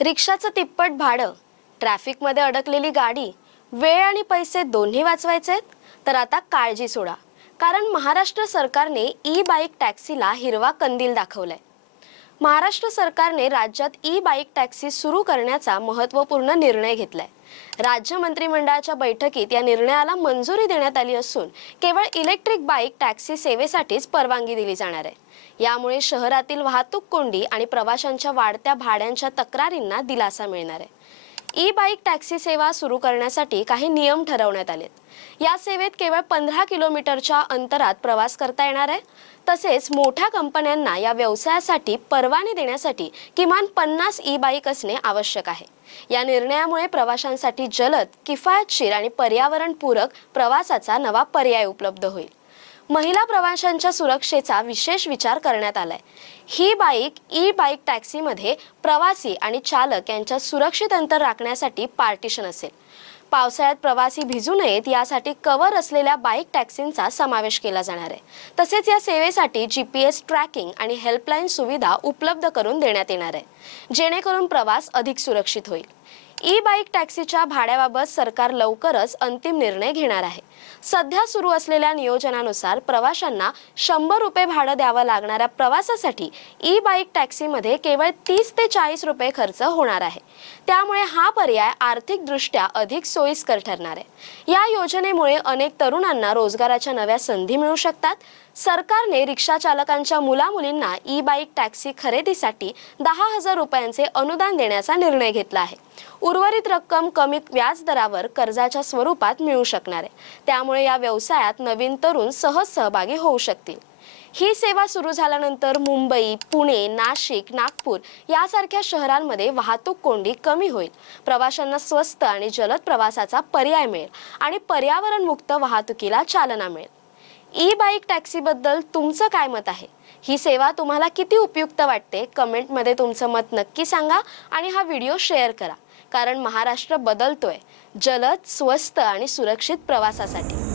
रिक्षाचं तिप्पट भाडं, ट्रॅफिकमध्ये अडकलेली गाडी, वेळ आणि पैसे दोन्ही वाचवायचेत तर आता काळजी सोडा. कारण महाराष्ट्र सरकारने ई बाईक टॅक्सीला हिरवा कंदील दाखवलाय. महाराष्ट्र सरकारने राज्यात ई बाईक टॅक्सी सुरू करण्याचा महत्त्वपूर्ण निर्णय घेतलाय. राज्य मंत्रिमंडळाच्या बैठकीत या निर्णयाला मंजुरी देण्यात आली असून केवळ इलेक्ट्रिक बाईक टॅक्सी सेवेसाठीच परवानगी दिली जाणार आहे. यामुळे शहरातील वाहतूक कोंडी आणि प्रवाशांच्या वाढत्या भाड्यांच्या तक्रारींना दिलासा मिळणार आहे. ई बाईक टॅक्सी सेवा सुरू करण्यासाठी काही नियम ठरवण्यात आलेत. या सेवेत केवळ 15 किलोमीटरच्या अंतरात प्रवास करता येणार आहे. तसेच मोठ्या कंपन्यांना या व्यवसायासाठी परवाने देण्यासाठी किमान 50 ई बाईक असणे आवश्यक आहे. या निर्णयामुळे प्रवाशांसाठी जलद, किफायतशीर आणि पर्यावरणपूरक प्रवासाचा नवा पर्याय उपलब्ध होईल. महिला प्रवाशांच्या सुरक्षेचा विशेष विचार करण्यात आलाय. ही बाईक ई बाईक टॅक्सीमध्ये प्रवासी आणि चालक यांच्यात सुरक्षित अंतर राखण्यासाठी पार्टिशन असेल. पावसाळ्यात प्रवासी भिजू नयेत यासाठी कव्हर असलेल्या बाईक टॅक्सींचा समावेश केला जाणार आहे. तसेच या सेवेसाठी GPS ट्रॅकिंग आणि हेल्पलाईन सुविधा उपलब्ध करून देण्यात येणार आहे, जेणेकरून प्रवास अधिक सुरक्षित होईल. ई बाईक टॅक्सीच्या भाड्याबाबत सरकार लवकरच अंतिम निर्णय घेणार आहे. सध्या सुरू असलेल्या नियोजनानुसार प्रवाशांना 100 रुपये भाडं द्यावं लागणाऱ्या प्रवासासाठी ई बाईक टॅक्सीमध्ये केवळ 30 ते 40 रुपये खर्च होणार आहे. त्यामुळे हा पर्याय आर्थिकदृष्ट्या अधिक सोयीस्कर ठरणार आहे. या योजनेमुळे अनेक तरुणांना रोजगाराच्या नव्या संधी मिळू शकतात. सरकारने रिक्षा चालकांच्या मुलामुलींना ई बाईक टॅक्सी खरेदीसाठी 10,000 रुपयांचे अनुदान देण्याचा निर्णय घेतला आहे. उर्वरित रक्कम कमी व्याज दरावर कर्जाच्या स्वरूपात मिळू शकणार आहे. त्यामुळे या व्यवसायात नवीन तरुण सहज सहभागी होऊ शकतील. ही सेवा सुरू झाल्यानंतर मुंबई, पुणे, नाशिक, नागपूर यासारख्या शहरांमध्ये वाहतूक कोंडी कमी होईल. प्रवाशांना स्वस्त आणि जलद प्रवासाचा पर्याय मिळेल आणि पर्यावरणमुक्त वाहतुकीला चालना मिळेल. ई बाईक टॅक्सीबद्दल तुमचं काय मत आहे? ही सेवा तुम्हाला किती उपयुक्त वाटते? कमेंटमध्ये तुमचं मत नक्की सांगा आणि हा व्हिडिओ शेअर करा. कारण महाराष्ट्र बदलतोय जलद, स्वस्त आणि सुरक्षित प्रवासासाठी.